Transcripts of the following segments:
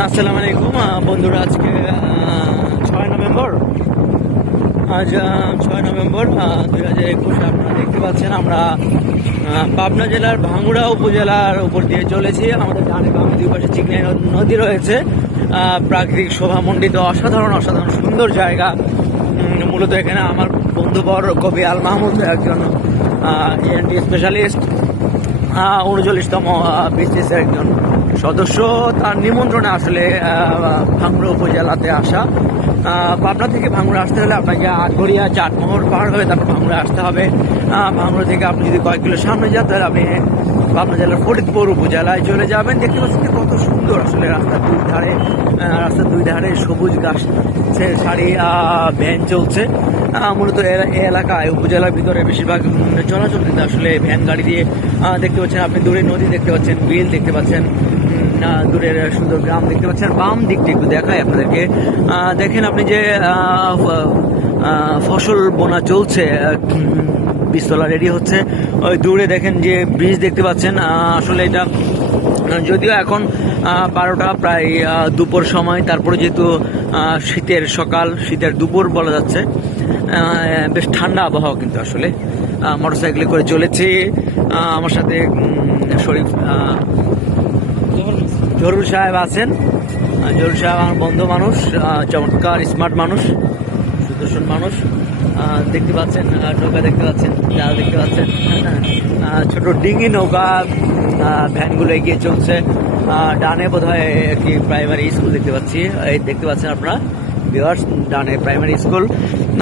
আসসালামু আলাইকুম। বন্ধুরা, আজকে ছয় নভেম্বর। আজ ছয় নভেম্বর দুই হাজার একুশে, আপনারা দেখতে পাচ্ছেন, আমরা পাবনা জেলার ভাঙ্গুড়া উপজেলার উপর দিয়ে চলেছি। আমাদের ডানে বামে দুই পাশে চিকনাই নদ- রয়েছে। প্রাকৃতিক শোভামণ্ডিত অসাধারণ অসাধারণ সুন্দর জায়গা। মূলত এখানে আমার বন্ধুবর কবি আল মাহমুদ, একজন এনটি স্পেশালিস্ট উনচল্লিশতম বিসিএস একজন সদস্য তার নিমন্ত্রণে আসলে ভাঙ্গুড়া উপজেলাতে আসা। পাবনা থেকে ভাঙ্গুড়া আসতে হলে আপনাকে আটঘরিয়া চাটমোহর পাহাড় হয়ে তারপর ভাঙ্গুড়া আসতে হবে। আহ, ভাঙ্গুড়া থেকে আপনি যদি কয়েক কিলো সামনে যান তাহলে আপনি পাবনা জেলার ফরিদপুর উপজেলায় চলে যাবেন। দেখতে পাচ্ছেন কত সুন্দর আসলে রাস্তার দুই ধারে রাস্তার দুই ধারে সবুজ গাছ সারি ভ্যান চলছে। মূলত এলাকায় উপজেলার ভিতরে বেশিরভাগ চলাচল কিন্তু আসলে ভ্যান গাড়ি দিয়ে। দেখতে পাচ্ছেন আপনি দূরে নদী দেখতে পাচ্ছেন বিল দেখতে পাচ্ছেন দূরের সুন্দর গ্রাম দেখতে পাচ্ছেন। বাম দিকটি একটু দেখায় আপনাদেরকে। দেখেন আপনি যে ফসল বোনা চলছে বীজতলা রেডি হচ্ছে। ওই দূরে দেখেন যে ব্রিজ দেখতে পাচ্ছেন। আসলে এটা, যদিও এখন বারোটা প্রায় দুপুর সময়, তারপরে যেহেতু শীতের সকাল, শীতের দুপুর বলা যাচ্ছে। বেশ ঠান্ডা আবহাওয়া কিন্তু আসলে। মোটর সাইকেলে করে চলেছে। আমার সাথে শরীফ জরুল সাহেব আছেন। জরুল সাহেব আমার বন্ধু মানুষ চমৎকার স্মার্ট মানুষ সুদর্শন মানুষ। দেখতে পাচ্ছেন নৌকা দেখতে পাচ্ছেন জাল দেখতে পাচ্ছেন। ছোট ডিঙি নৌকা ভ্যানগুলো এগিয়ে চলছে। ডানে বোধ হয় একটি প্রাইমারি স্কুল দেখতে পাচ্ছি। এই দেখতে পাচ্ছেন আপনারা বিহার ডানে প্রাইমারি স্কুল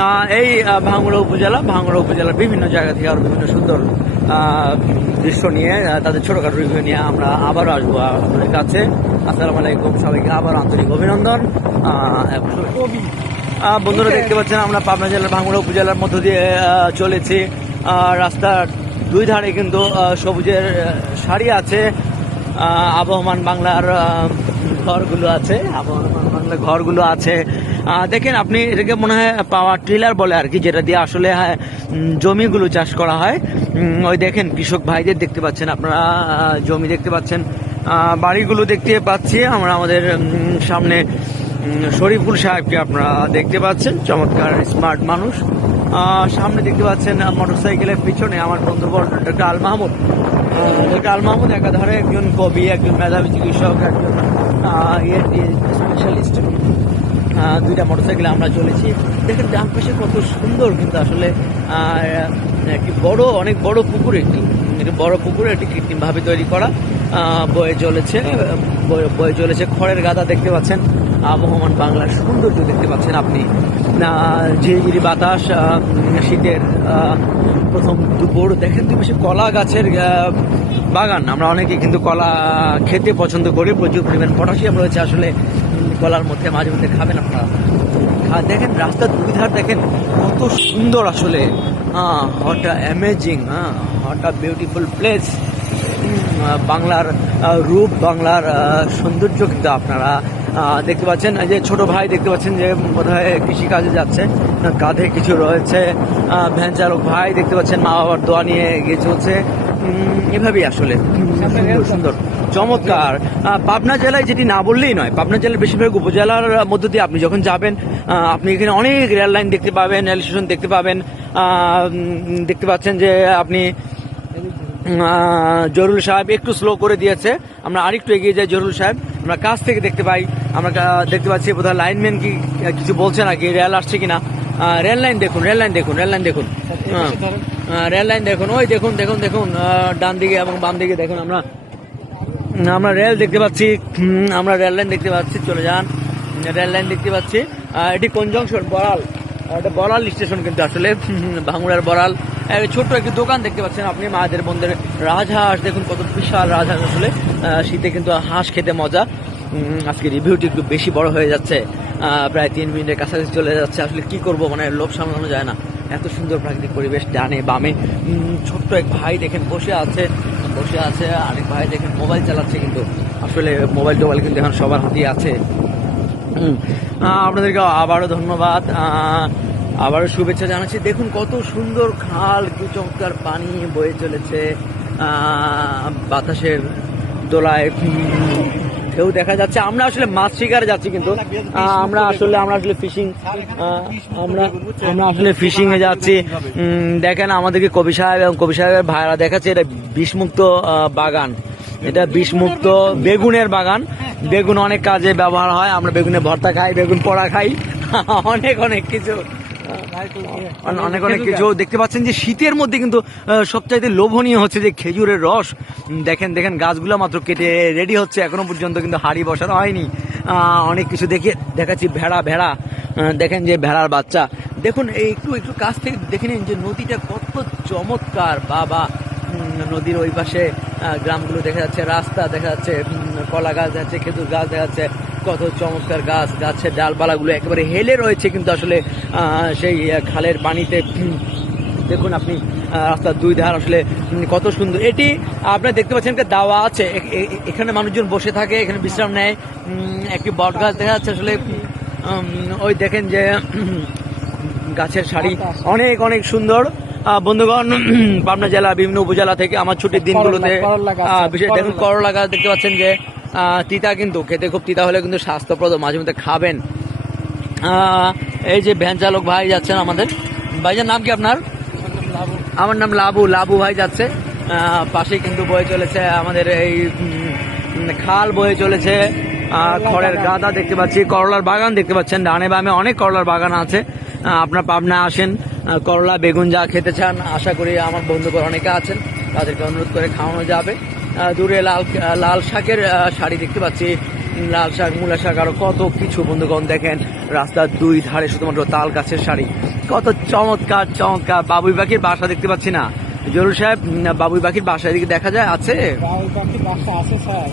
না এই আহ, ভাঙ্গুড়া উপজেলা ভাঙ্গুড়া উপজেলার বিভিন্ন জায়গা থেকে আরও বিভিন্ন সুন্দর দৃশ্য নিয়ে তাদের ছোটখাটো রিভিউ নিয়ে আমরা আবারও আসব আপনাদের কাছে। আসসালামু আলাইকুম সবাইকে আবার আন্তরিক অভিনন্দন। বন্ধুরা দেখতে পাচ্ছেন আমরা পাবনা জেলার ভাঙ্গুড়া উপজেলার মধ্য দিয়ে চলেছি। রাস্তার দুই ধারে কিন্তু সবুজের শাড়ি আছে। আবহমান বাংলার ঘরগুলো আছে। আবহমান বাংলার ঘরগুলো আছে। দেখেন আপনি এটাকে মনে হয় পাওয়ার ট্রিলার বলে আর কি যেটা দিয়ে আসলে হ্যাঁ, জমিগুলো চাষ করা হয়। ওই দেখেন কৃষক ভাইদের দেখতে পাচ্ছেন আপনারা জমি দেখতে পাচ্ছেন বাড়িগুলো দেখতে পাচ্ছি আমরা আমাদের সামনে শরীফুল সাহেবকে আপনারা দেখতে পাচ্ছেন চমৎকার স্মার্ট মানুষ। সামনে দেখতে পাচ্ছেন মোটর সাইকেলের পিছনে আমার বন্ধু ডক্টর আল মাহমুদ। ডক্টর আল মাহমুদ একাধারে একজন কবি একজন মেধাবী চিকিৎসক একজন স্পেশালিস্ট দুইটা মোটরসাইকেলে আমরা চলেছি। দেখেন ডান পাশে কত সুন্দর কিন্তু আসলে একটি বড়, অনেক বড় পুকুর একটি একটি বড় পুকুর একটি কৃত্রিমভাবে তৈরি করা বয়ে চলেছে, বয়ে- চলেছে খড়ের গাদা দেখতে পাচ্ছেন। আবহমান বাংলার সৌন্দর্য দেখতে পাচ্ছেন আপনি। ঝিরিঝিরি বাতাস শীতের প্রথম দুপুর, দেখেন তো বেশি কলা গাছের বাগান। আমরা অনেকে কিন্তু কলা খেতে পছন্দ করি, প্রচুর পরিমাণ পটাশিয়াম রয়েছে আসলে। কলার মধ্যে মাঝে মধ্যে খাবেন আপনারা। দেখেন, রাস্তার দুই ধার দেখেন, কত সুন্দর আসলে। হ্যাঁ হট অ্যামেজিং হ্যাঁ আ বিউটিফুল প্লেস বাংলার রূপ, বাংলার সৌন্দর্য কিন্তু আপনারা দেখতে পাচ্ছেন। যে ছোট ভাই দেখতে পাচ্ছেন যে বোধহয় কৃষি কাজে যাচ্ছে। কাঁধে কিছু রয়েছে। ভ্যান চালক ভাই দেখতে পাচ্ছেন মা বাবার দোয়া নিয়ে এগিয়ে চলছে। এভাবেই আসলে। সুন্দর সুন্দর। চমৎকার। পাবনা জেলায় যেটি না বললেই নয় পাবনা জেলার বেশিরভাগ উপজেলার মধ্য দিয়ে আপনি যখন যাবেন আপনি এখানে অনেক রেল লাইন দেখতে পাবেন রেল স্টেশন দেখতে পাবেন দেখতে পাচ্ছেন যে আপনি জরুল সাহেব একটু স্লো করে দিয়েছে। আমরা আরেকটু এগিয়ে যাই জরুল সাহেব। আমরা কাছ থেকে দেখতে পাই আমরা দেখতে পাচ্ছি বোধহয় লাইনম্যান কি কিছু বলছে নাকি রেল আসছে কিনা। রেল লাইন দেখুন রেল লাইন দেখুন রেল লাইন দেখুন। হ্যাঁ। রেল লাইন দেখুন ওই দেখুন দেখুন দেখুন ডান দিকে এবং বাম দিকে দেখুন আমরা। আমরা রেল দেখতে পাচ্ছি আমরা রেল লাইন দেখতে পাচ্ছি, চলে যান। রেল লাইন দেখতে পাচ্ছি। এটি কোন জংশন বড়াল। এটা বড়াল স্টেশন কিন্তু আসলে ভাঙুড়ার বড়াল। ছোট্ট একটি দোকান দেখতে পাচ্ছেন আপনি, মায়েদের বন্ধের রাজহাঁস। দেখুন কত বিশাল রাজহাঁস আসলে। শীতে কিন্তু হাঁস খেতে মজা। আজকে রিভিউটি একটু বেশি বড় হয়ে যাচ্ছে। প্রায় তিন মিনিটের কাছাকাছি চলে যাচ্ছে। আসলে কি করব মানে লোভ সামলানো যায় না। এত সুন্দর প্রাকৃতিক পরিবেশ, ডানে বামে। ছোট্ট এক ভাই দেখেন বসে আছে বসে আছে, আরেক ভাই দেখেন মোবাইল চালাচ্ছে কিন্তু। আসলে মোবাইল টোবাইল কিন্তু এখন সবার হাতেই আছে। আপনাদেরকে আবারও ধন্যবাদ। আবারও শুভেচ্ছা জানাচ্ছি। দেখুন, কত সুন্দর খাল চমৎকার পানি বয়ে চলেছে। বাতাসের দোলায় ঢেউ দেখা যাচ্ছে। আমরা আসলে মাছ শিকারে যাচ্ছি কিন্তু। আমরা আসলে আমরা আসলে ফিশিং আমরা আমরা আসলে ফিশিং এ যাচ্ছি। দেখেন আমাদেরকে কবি সাহেব এবং কবি সাহেবের ভাইরা দেখাচ্ছে, এটা বিষমুক্ত বাগান। এটা বিষমুক্ত বেগুনের বাগান। বেগুন অনেক কাজে ব্যবহার হয় আমরা বেগুনের ভর্তা খাই বেগুন পোড়া খাই। অনেক অনেক কিছু। অনেক অনেক কিছু। দেখতে পাচ্ছেন যে শীতের মধ্যে কিন্তু সবচাইতে লোভনীয় হচ্ছে যে খেজুরের রস। দেখেন দেখেন গাছগুলো মাত্র কেটে রেডি হচ্ছে। এখনও পর্যন্ত কিন্তু হাড়ি বসানো হয়নি। অনেক কিছু দেখে দেখাচ্ছি ভেড়া ভেড়া। দেখেন যে ভেড়ার বাচ্চা। দেখুন এই একটু একটু কাছ থেকে দেখে নিন যে নদীটা কত চমৎকার। বাবা নদীর ওই পাশে গ্রামগুলো দেখা যাচ্ছে রাস্তা দেখা যাচ্ছে কলা গাছ দেখা যাচ্ছে খেজুর গাছ দেখা যাচ্ছে কত চমৎকার গাছ গাছের ডালপালাগুলো একেবারে হেলে রয়েছে কিন্তু আসলে সেই খালের পানিতে দেখুন আপনি রাস্তার দুই ধার আসলে কত সুন্দর। এটি আপনারা দেখতে পাচ্ছেন একটা দাওয়া আছে এখানে মানুষজন বসে থাকে এখানে বিশ্রাম নেয় একটি বট গাছ দেখা যাচ্ছে আসলে ওই দেখেন যে গাছের শাড়ি অনেক অনেক সুন্দর। বন্ধুগণ পাবনা জেলা বিভিন্ন উপজেলা থেকে আমার ছুটির দিনগুলোতে বিশেষ দেখুন করলা। করলা গাছ দেখতে পাচ্ছেন যে তিতা কিন্তু খেতে খুব তিতা হলে কিন্তু স্বাস্থ্যপ্রদ মাঝে মধ্যে খাবেন। এই যে ভ্যান চালক ভাই যাচ্ছেন আমাদের। ভাইজার নাম কি আপনার? আমার নাম লাবু। লাবু ভাই যাচ্ছে। আহ, পাশেই কিন্তু বয়ে চলেছে আমাদের এই খাল বয়ে চলেছে। খড়ের গাদা দেখতে পাচ্ছি করলার বাগান দেখতে পাচ্ছেন। ডানে বামে অনেক করলার বাগান আছে। আপনার পাবনা আসেন। করলা বেগুন যা খেতে চান আশা করি আমার বন্ধুগণ অনেকে আছেন তাদেরকে অনুরোধ করে খাওয়ানো যাবে। দূরে লাল লাল শাকের শাড়ি দেখতে পাচ্ছি। লাল শাক মূলা শাক আরও কত কিছু বন্ধুগণ দেখেন। রাস্তার দুই ধারে শুধুমাত্র তাল গাছের শাড়ি। কত চমৎকার চমৎকার। বাবুই পাখির বাসা দেখতে পাচ্ছি না। জরুর সাহেব বাবুই পাখির বাসা এদিকে দেখা যায়? আছে? বাসা আছে স্যার।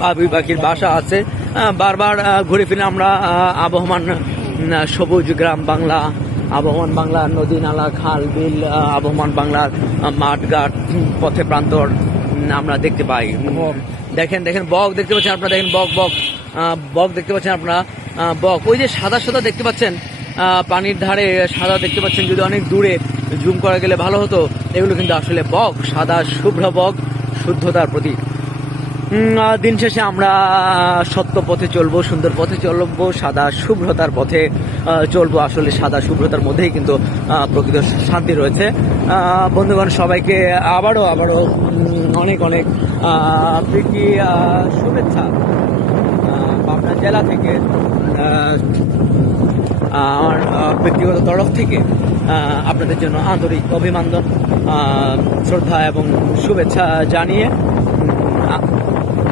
বাবুই পাখির বাসা আছে। বারবার ঘুরে ফিরে আমরা আবহমান সবুজ গ্রাম বাংলা আবহমান বাংলা নদী নালা খাল বিল আবহমান বাংলার আহ, মাঠ ঘাট পথে প্রান্তর আমরা দেখতে পাই। দেখেন দেখেন বক দেখতে পাচ্ছেন আপনারা দেখেন বক বক বক দেখতে পাচ্ছেন আপনারা বক। ওই যে সাদা সাদা দেখতে পাচ্ছেন পানির ধারে সাদা দেখতে পাচ্ছেন যদি অনেক দূরে জুম করা গেলে ভালো হতো এগুলো কিন্তু আসলে বক সাদা শুভ্র বক শুদ্ধতার প্রতীক। দিন শেষে আমরা সত্য পথে চলবো, সুন্দর পথে চলবো, সাদা শুভ্রতার পথে চলবো। আসলে সাদা শুভ্রতার মধ্যেই কিন্তু প্রকৃত শান্তি রয়েছে। বন্ধুগণ, সবাইকে আবারও আবারও অনেক অনেক প্রীতি শুভেচ্ছা। পাবনা জেলা থেকে আমার ব্যক্তিগত তরফ থেকে আপনাদের জন্য আন্তরিক অভিনন্দন শ্রদ্ধা এবং শুভেচ্ছা জানিয়ে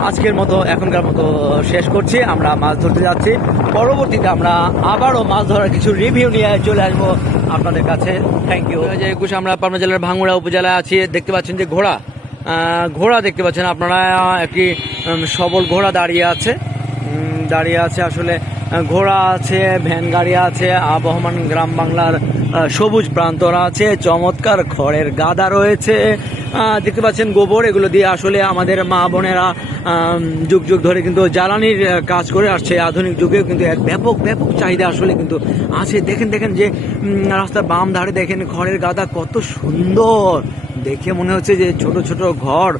আজকের মতো, এখনকার মতো শেষ করছি। আমরা মাছ ধরতে যাচ্ছি। পরবর্তীতে আমরা আবারও মাছ ধরার কিছু রিভিউ নিয়ে চলে আসব আপনাদের কাছে। থ্যাংক ইউ যে একুশে আমরা পাবনা জেলার ভাঙ্গুড়া উপজেলায় আছি। দেখতে পাচ্ছেন যে ঘোড়া ঘোড়া দেখতে পাচ্ছেন আপনারা। একটি সবল ঘোড়া দাঁড়িয়ে আছে। দাঁড়িয়ে আছে আসলে ঘোড়া আছে, ভ্যান গাড়ি আছে, আবহমান গ্রাম বাংলার সবুজ প্রান্তরা আছে, চমৎকার খড়ের গাদা রয়েছে। দেখতে পাচ্ছেন গোবর, এগুলো দিয়ে আসলে আমাদের মা বোনেরা যুগ যুগ ধরে কিন্তু জ্বালানির কাজ করে আসছে। আধুনিক যুগেও কিন্তু এক ব্যাপক ব্যাপক চাহিদা আসলে কিন্তু আছে। দেখেন দেখেন যে রাস্তার বাম ধারে দেখেন খড়ের গাদা কত সুন্দর। দেখে মনে হচ্ছে যে ছোট ছোট ঘর।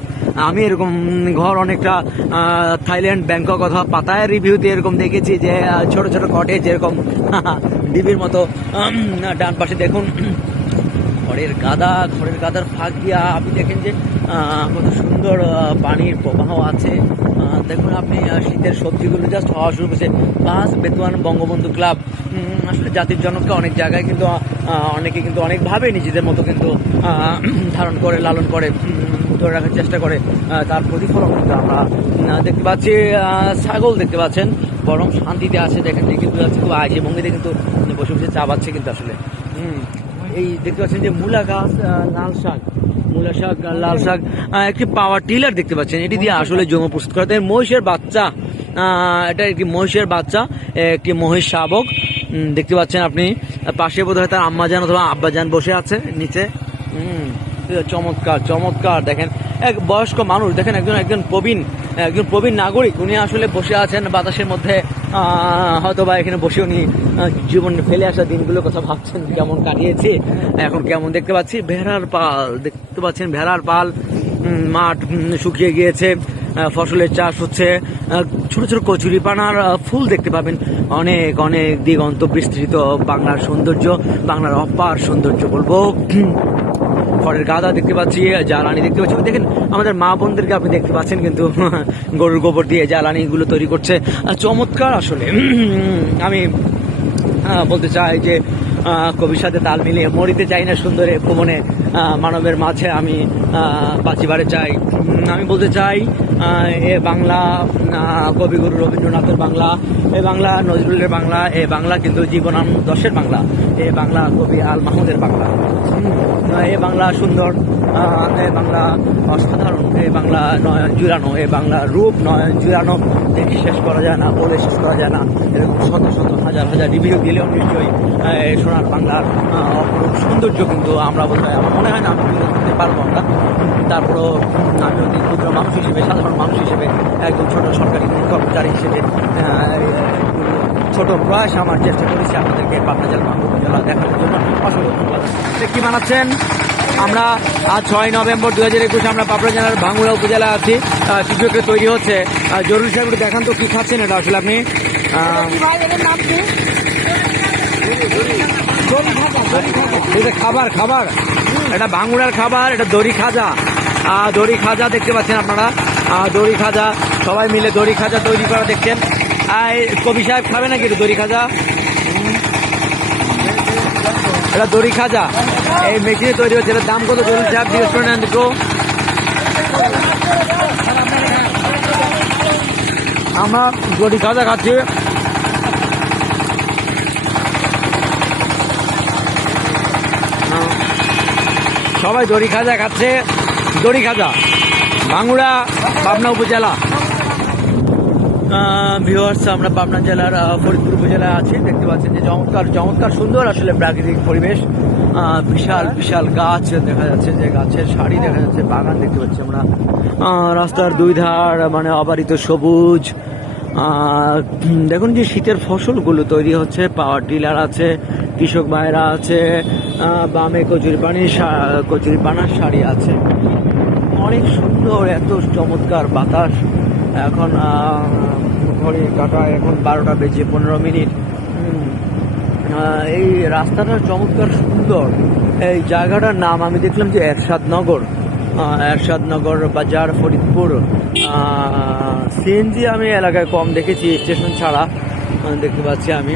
আমি এরকম ঘর অনেকটা থাইল্যান্ড, ব্যাংকক অথবা পাতায় রিভিউতে এরকম দেখেছি যে ছোট ছোট কটেজ এরকম, ডিবির মতো ডান পাশে দেখুন খড়ের গাদা খড়ের গাদার ফাঁক দিয়া আপনি দেখেন যে কত সুন্দর পানির প্রবাহ আছে। দেখুন আপনি শীতের সবজিগুলো জাস্ট হওয়া শুরু করেছে। বাস বেতুয়ান বঙ্গবন্ধু ক্লাব। আসলে জাতির জনককে অনেক জায়গায় কিন্তু অনেকে কিন্তু অনেকভাবে নিজেদের মতো কিন্তু ধারণ করে, লালন করে ধরে রাখার চেষ্টা করে। তার প্রতিফলন কিন্তু আমরা দেখতে পাচ্ছি ছাগল দেখতে পাচ্ছেন। বরং শান্তিতে আছে, দেখেন কিন্তু আছে খুব আজে ভঙ্গিতে কিন্তু বসে বসে চা পাচ্ছে কিন্তু আসলে। এই দেখতে পাচ্ছেন যে মূলা গাছ লাল শাক, মূলা শাক লাল শাক একটি পাওয়ার টিলার দেখতে পাচ্ছেন। এটি দিয়ে আসলে জমি প্রস্তুত করা। হয়। মহিষের বাচ্চা এটা একটি মহিষের বাচ্চা একটি মহিষ শাবক। দেখতে পাচ্ছেন আপনি, পাশে বোধ হয় তার আম্মাজান অথবা আব্বাজান বসে আছে, নিচে। চমৎকার চমৎকার। দেখেন, এক বয়স্ক মানুষ, দেখেন, একজন একজন প্রবীণ একজন প্রবীণ নাগরিক। উনি আসলে বসে আছেন বাতাসের মধ্যে। হয়তো বা এখানে বসে উনি জীবন ফেলে আসা দিনগুলোর কথা ভাবছেন কেমন কাটিয়েছে। এখন কেমন দেখতে পাচ্ছি? ভেড়ার পাল, দেখতে পাচ্ছেন ভেড়ার পাল মাঠ শুকিয়ে গিয়েছে ফসলের চাষ হচ্ছে ছোট ছোট কচুরি পানার ফুল দেখতে পাবেন। অনেক অনেক দিগন্ত বিস্তৃত বাংলার সৌন্দর্য, বাংলার অপার সৌন্দর্য বলব। খড়ের গাদা দেখতে পাচ্ছি জ্বালানি দেখতে পাচ্ছি। দেখেন, আমাদের মা বোনদেরকে আপনি দেখতে পাচ্ছেন কিন্তু গরুর গোবর দিয়ে জ্বালানিগুলো তৈরি করছে। আর চমৎকার আসলে, আমি বলতে চাই যে কবির সাথে তাল মিলিয়ে মরিতে চাই না সুন্দরে আহ, মানবের মাঝে আমি বাঁচিবারে চাই আমি বলতে চাই এ বাংলা কবিগুরু রবীন্দ্রনাথের বাংলা এ বাংলা নজরুলের বাংলা এ বাংলা কিন্তু জীবনানন্দসের বাংলা এ বাংলা কবি আল মাহমুদের বাংলা। এ বাংলা সুন্দর এ বাংলা অসাধারণ এ বাংলা নয়ন জুড়ানো এ বাংলা রূপ নয়ন জুড়ানো দেখে শেষ করা যায় না বলে শেষ করা যায় না। এরকম শত শত হাজার হাজার রিভিউ দিলেও নিশ্চয়ই আহ, সোনার বাংলার অপরূপ সৌন্দর্য কিন্তু আমরা বলতে আমার মনে হয় না আমি ধরতে পারব আমরা। তারপরও আমি অতি ক্ষুদ্র মানুষ হিসেবে সাধারণ মানুষ হিসেবে একজন ছোট সরকারি কর্মচারী হিসেবে ছোট প্রয়াস আমার চেষ্টা করেছি আপনাদেরকে পাবনা জেলা উপজেলা দেখানোর জন্য। অসংখ্য ধন্যবাদ। কি বানাচ্ছেন আমরা আজ ছয় নভেম্বর দু হাজার একুশে আমরা পাবনা জেলার ভাঙ্গুড়া উপজেলা আছি। কিছু একটা তৈরি হচ্ছে। জরুরি সাহেব দেখান তো কি খাচ্ছেন এটা আসলে আপনি? এটা খাবার খাবার। এটা ভাঙ্গুড়ার খাবার, এটা দড়ি খাজা। দড়ি খাজা দেখতে পাচ্ছেন আপনারা। দড়ি খাজা। সবাই মিলে দড়ি খাজা তৈরি করা দেখছেন। আর কবি সাহেব খাবে নাকি দড়ি খাজা? এটা দড়ি খাজা। এই মেশিনে তৈরি হচ্ছে। এটার দাম কত দড়ি সাহেব, জিজ্ঞেস করে নেন আমরা দড়ি খাজা খাচ্ছি। সবাই দড়ি খাজা খাচ্ছে দড়ি খাজা। ভাঙ্গুড়া পাবনা উপজেলা। ভিউয়ার্স আমরা পাবনা জেলার ফরিদপুর উপজেলায় আছি। দেখতে পাচ্ছেন যে চমৎকার চমৎকার সুন্দর আসলে প্রাকৃতিক পরিবেশ। আহ, বিশাল বিশাল গাছ দেখা যাচ্ছে যে গাছের সারি দেখা যাচ্ছে বাগান দেখতে পাচ্ছি আমরা। রাস্তার দুই ধার মানে অবারিত সবুজ। দেখুন যে শীতের ফসলগুলো তৈরি হচ্ছে পাওয়ার টিলার আছে, কৃষক ভাইরা আছে বামে কচুরি পানি পানার শাড়ি আছে। অনেক সুন্দর, এত চমৎকার বাতাস। এখন ঘড়ি কাটা এখন বারোটা বেজে পনেরো মিনিট। এই রাস্তাটা চমৎকার সুন্দর। এই জায়গাটার নাম আমি দেখলাম যে এরশাদ নগর। এরশাদ নগর বাজার, ফরিদপুর সিএনজি আমি এলাকায় কম দেখেছি, স্টেশন ছাড়া দেখতে পাচ্ছি আমি।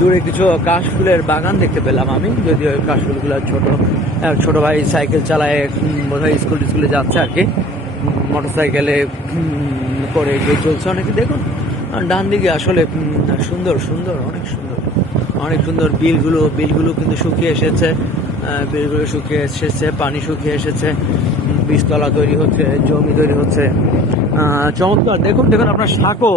দূরে কিছু কাশফুলের বাগান দেখতে পেলাম আমি, যদিও কাশফুলগুলো ছোট ছোট ভাই সাইকেল চালায় বোধহয় স্কুল স্কুলে যাচ্ছে আর কি। মোটর সাইকেলে করে এগিয়ে চলছে অনেকে, দেখুন। ডান দিকে আসলে সুন্দর সুন্দর, অনেক সুন্দর অনেক সুন্দর বিলগুলো বিলগুলো কিন্তু শুকিয়ে এসেছে বিলগুলো শুকিয়ে এসেছে, পানি শুকিয়ে এসেছে। বীজতলা তৈরি হচ্ছে, জমি তৈরি হচ্ছে। চমৎকার। দেখুন দেখুন আপনার সাঁকো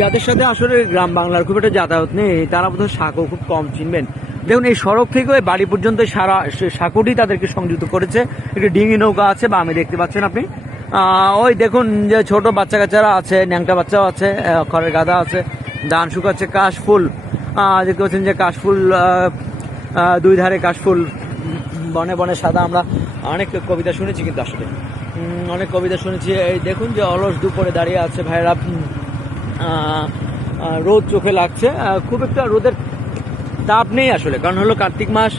যাদের সাথে আসলে গ্রাম বাংলার খুব একটা যাতায়াত নেই, তারা বোধহয় সাঁকো খুব কম চিনবেন। দেখুন, এই সড়ক থেকে বাড়ি পর্যন্ত সারা সাঁকোটি তাদেরকে সংযুক্ত করেছে। একটি ডিঙি নৌকা আছে, বা আমি দেখতে পাচ্ছেন আপনি। ওই দেখুন, যে ছোট বাচ্চা কাচ্চারা আছে, ন্যাংটা বাচ্চাও আছে খড়ের গাদা আছে, ধান শুকাচ্ছে, কাশফুল। দেখতে পাচ্ছেন যে কাশফুল দুই ধারে কাশফুল, বনে বনে সাদা আমরা অনেক কবিতা শুনেছি কিন্তু আসলে। অনেক কবিতা শুনেছি। এই দেখুন যে অলস দুপুরে দাঁড়িয়ে আছে আহ, রোদ চোখে লাগছে। খুব একটা রোদের তাপ নেই আসলে। কারণ হলো কার্তিক মাস।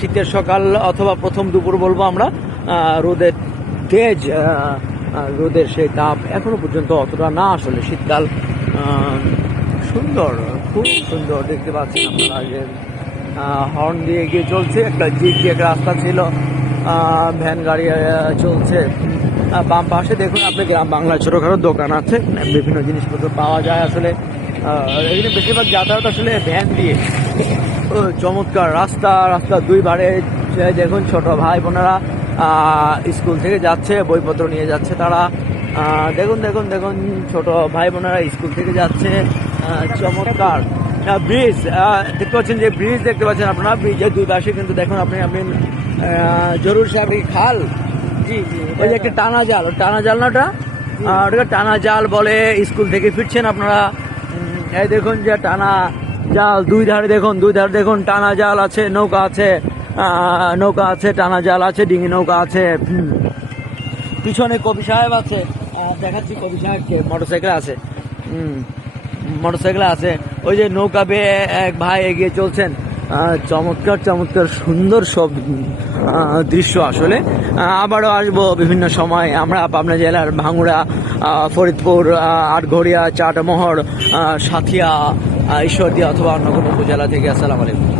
শীতের সকাল অথবা প্রথম দুপুর বলব আমরা। রোদের তেজ রোদের সেই তাপ এখনও পর্যন্ত অতটা না আসলে। শীতকাল সুন্দর খুব সুন্দর। দেখতে পাচ্ছি যে হর্ন দিয়ে গিয়ে চলছে। একটা জিগ এক রাস্তা ছিল ভ্যান গাড়ি চলছে। বাম পাশে দেখুন আপনি গ্রাম বাংলায় ছোটোখাটো দোকান আছে বিভিন্ন জিনিসপত্র পাওয়া যায় আসলে। এখানে বেশিরভাগ যাতায়াত আসলে ভ্যান দিয়ে। চমৎকার রাস্তা রাস্তা দুই যে দেখুন ছোট ভাই বোনেরা স্কুল থেকে যাচ্ছে বইপত্র নিয়ে যাচ্ছে তারা। দেখুন দেখুন দেখুন ছোট ভাই বোনেরা স্কুল থেকে যাচ্ছে। আহ, ব্রিজ দেখতে পাচ্ছেন যে ব্রিজ দেখতে পাচ্ছেন আপনারা ব্রিজের দুই পাশে কিন্তু দেখুন আপনি আপনি জরুর সাহেব খাল। জি জি ওই যে একটা টানা জাল টানা জাল না ওটা ওটাকে টানা জাল বলে স্কুল থেকে ফিরছেন আপনারা। এই দেখুন যে টানা জাল দুই ধারে দেখুন দুই ধারে দেখুন টানা জাল আছে নৌকা আছে নৌকা আছে টানা জাল আছে ডিঙি নৌকা আছে পিছনে কবি সাহেব আছে দেখাচ্ছি কবি সাহেবকে মোটরসাইকেল আছে হুম মোটরসাইকেল আছে। ওই যে নৌকা বেয়ে এক ভাই এগিয়ে চলছেন। চমৎকার চমৎকার, সুন্দর সব দৃশ্য আসলে। আবারও আসব বিভিন্ন সময়। আমরা পাবনা জেলার ভাঙুড়া ফরিদপুর আটঘরিয়া চাটমোহর সাথিয়া ঈশ্বরদী অথবা অন্য কোনো উপজেলা থেকে। আসসালামু আলাইকুম।